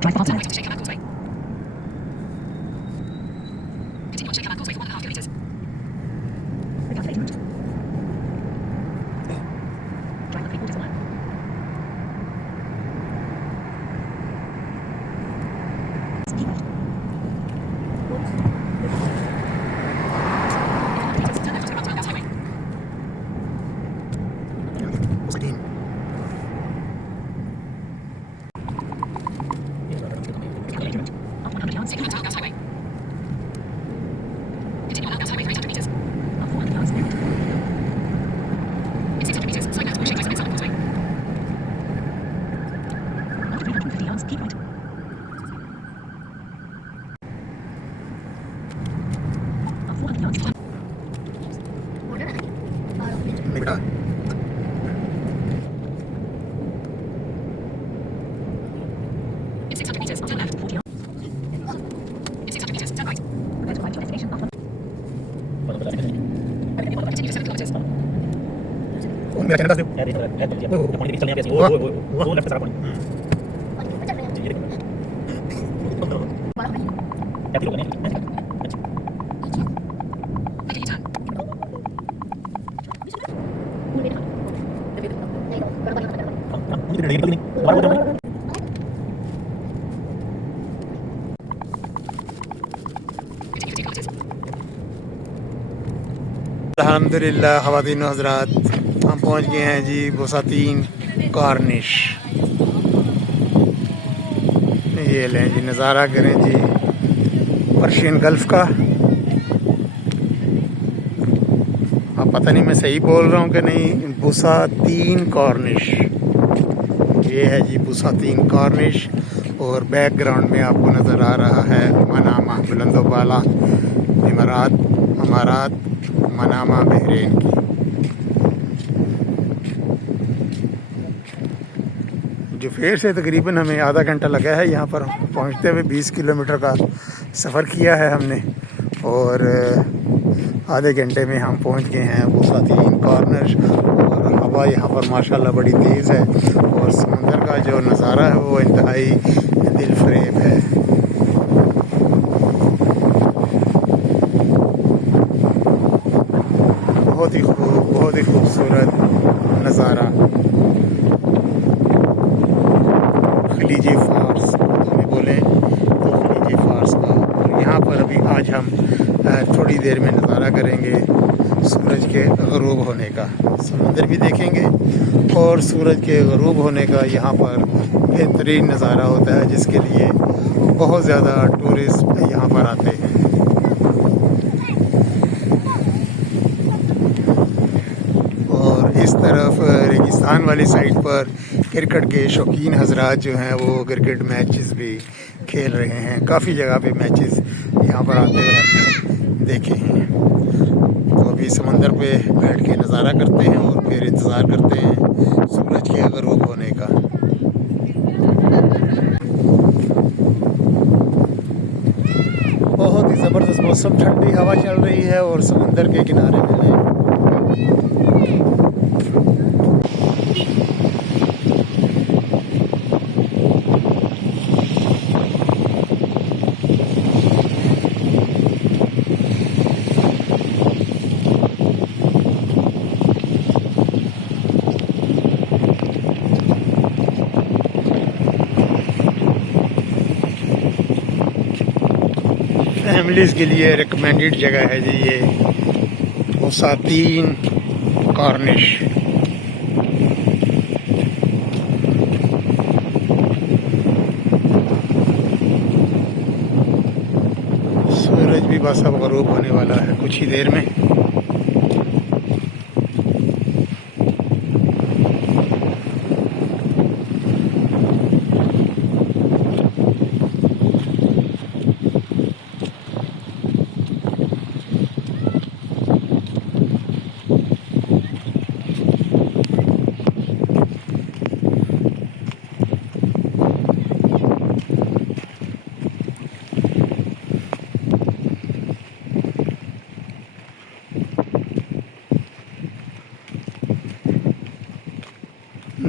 Drive fast left to Sheikh Hamad Causeway. Continue on Sheikh Hamad Causeway for 1.5 kilometers. Recalculating route. Drive up 3/4 mile. Keep left. Turn left onto Ramswell Gas Highway. Muscadine. Recalculating route. Up 100 yards, take Town Gas Highway. Continue on Gas Highway for 800 meters. Up 400 yards, left. In 600 meters, side left for Sheikh Mohammed Salman Causeway. After 350 yards, keep right. Up 400 yards, turn. नहीं बेटा In 600 meters, turn left, 40 yards. In 600 meters, turn right. Prepare to arrive to your destination after. Continue for 7 kilometers. वो मेरा channel दस दो Make a U-turn. Continue for 2 kilometers. अल्हम्दुलिल्लाह ख़वातीन हज़रात हम पहुँच गए हैं जी बुसातीन कॉर्निश। ये लें जी नज़ारा करें जी पर्शियन गल्फ़ का। अब पता नहीं मैं सही बोल रहा हूँ कि नहीं। बुसातीन कॉर्निश ये है जी बुसातीन कॉर्निश और बैकग्राउंड में आपको नज़र आ रहा है मनामा बुलंदोबाला इमारात मनामा बहरीन की। जुफेर से तकरीबन हमें आधा घंटा लगा है यहाँ पर पहुँचते हुए। 20 किलोमीटर का सफ़र किया है हमने और आधे घंटे में हम पहुँच गए हैं बुसातीन कॉर्निश। और हवा यहाँ पर माशाल्लाह बड़ी तेज़ है और समंदर का जो नज़ारा है वो इंतहाई दिलफरेब है। बहुत ही खूबसूरत नज़ारा। खलीजे फ़ार्स में बोलें तो खलीजे फ़ार्स का। और यहाँ पर अभी आज हम थोड़ी देर में नज़ारा करेंगे सूरज के ग़रूब होने का। समंदर भी देखेंगे और सूरज के ग़रूब होने का यहाँ पर बेहतरीन नज़ारा होता है जिसके लिए बहुत ज़्यादा टूरिस्ट यहाँ पर आते हैं। और इस तरफ रेगिस्तान वाली साइड पर क्रिकेट के शौकीन हजरात जो हैं वो क्रिकेट मैचेस भी खेल रहे हैं। काफ़ी जगह पे मैचेस यहाँ पर आते हुए हमने देखे हैं। तो अभी समंदर पे बैठ के नज़ारा करते हैं और फिर इंतज़ार करते हैं सूरज के ग़रूब होने का। बहुत ही ज़बरदस्त मौसम, ठंडी हवा चल रही है और समंदर के किनारे में है। फैमिलीज़ के लिए रिकमेंडेड जगह है जी ये बुसातीन कॉर्निश। सूरज भी बस अब ग़रूब होने वाला है कुछ ही देर में।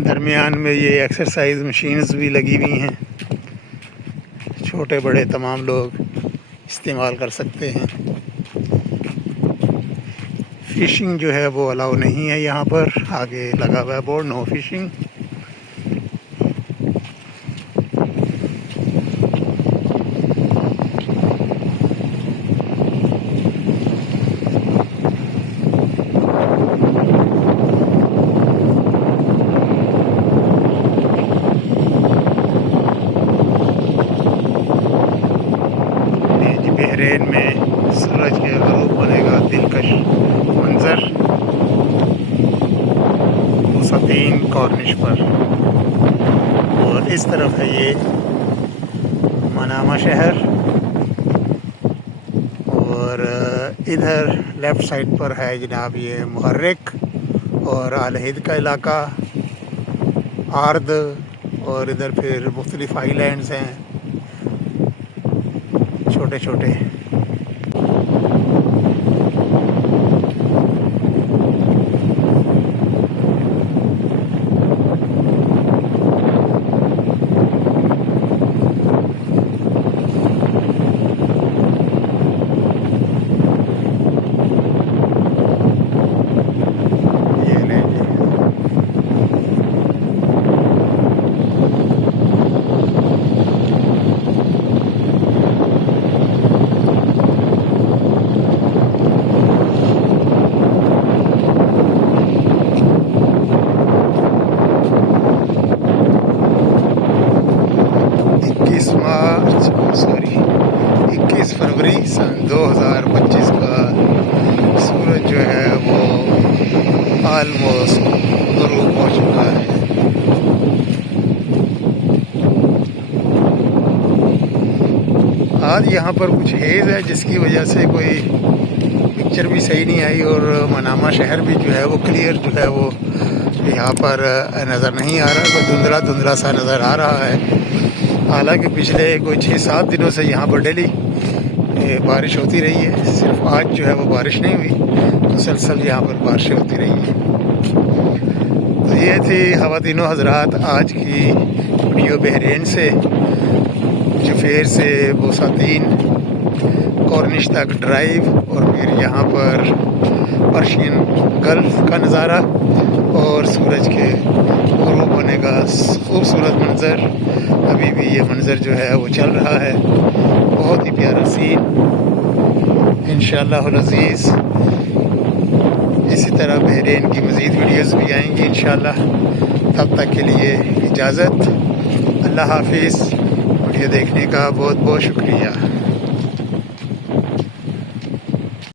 दरमियान में ये एक्सरसाइज मशीन्स भी लगी हुई हैं। छोटे बड़े तमाम लोग इस्तेमाल कर सकते हैं। फ़िशिंग जो है वो अलाउ नहीं है यहाँ पर, आगे लगा हुआ है बोर्ड नो फिशिंग। बहरीन में सूरज के ग़ुरूब बनेगा दिलकश मंज़र बूसातीन कॉर्निश पर। और इस तरफ है ये मनामा शहर, और इधर लेफ़्ट साइड पर है जनाब ये मुहर्रिक और अल-हिद का इलाका, आर्द, और इधर फिर मुख्तलिफ़ आइलैंड्स हैं छोटे छोटे। इक्कीस फरवरी सन 2025 का सूरज जो है वो ऑलमोस्ट ग़ुरूब हो चुका है। आज यहाँ पर कुछ हेज़ है जिसकी वजह से कोई पिक्चर भी सही नहीं आई, और मनामा शहर भी जो है वो क्लियर जो है वो यहाँ पर नज़र नहीं आ रहा, कोई धुंधला धुंधला सा नज़र आ रहा है। हालांकि पिछले कोई 6-7 दिनों से यहाँ पर डेली बारिश होती रही है, सिर्फ आज जो है वो बारिश नहीं हुई, मुसलसल यहाँ पर बारिशें होती रही हैं। तो ये थी ख़वातीनो हज़रात आज की वीडियो बहरीन से, जुफेर से बूसातीन कॉर्निश तक ड्राइव, और फिर यहाँ पर पर्शियन गल्फ़ का नज़ारा और सूरज के ग़ुरूब होने का खूबसूरत मंज़र। अभी भी ये मंज़र जो है वो चल रहा है, बहुत ही प्यारा सीन। इंशाअल्लाहुल अज़ीज़ इसी तरह बहरीन की मज़ीद वीडियोज़ भी आएंगी इंशाअल्लाह। तब तक के लिए इजाज़त, अल्लाह हाफिज़। वीडियो देखने का बहुत बहुत शुक्रिया।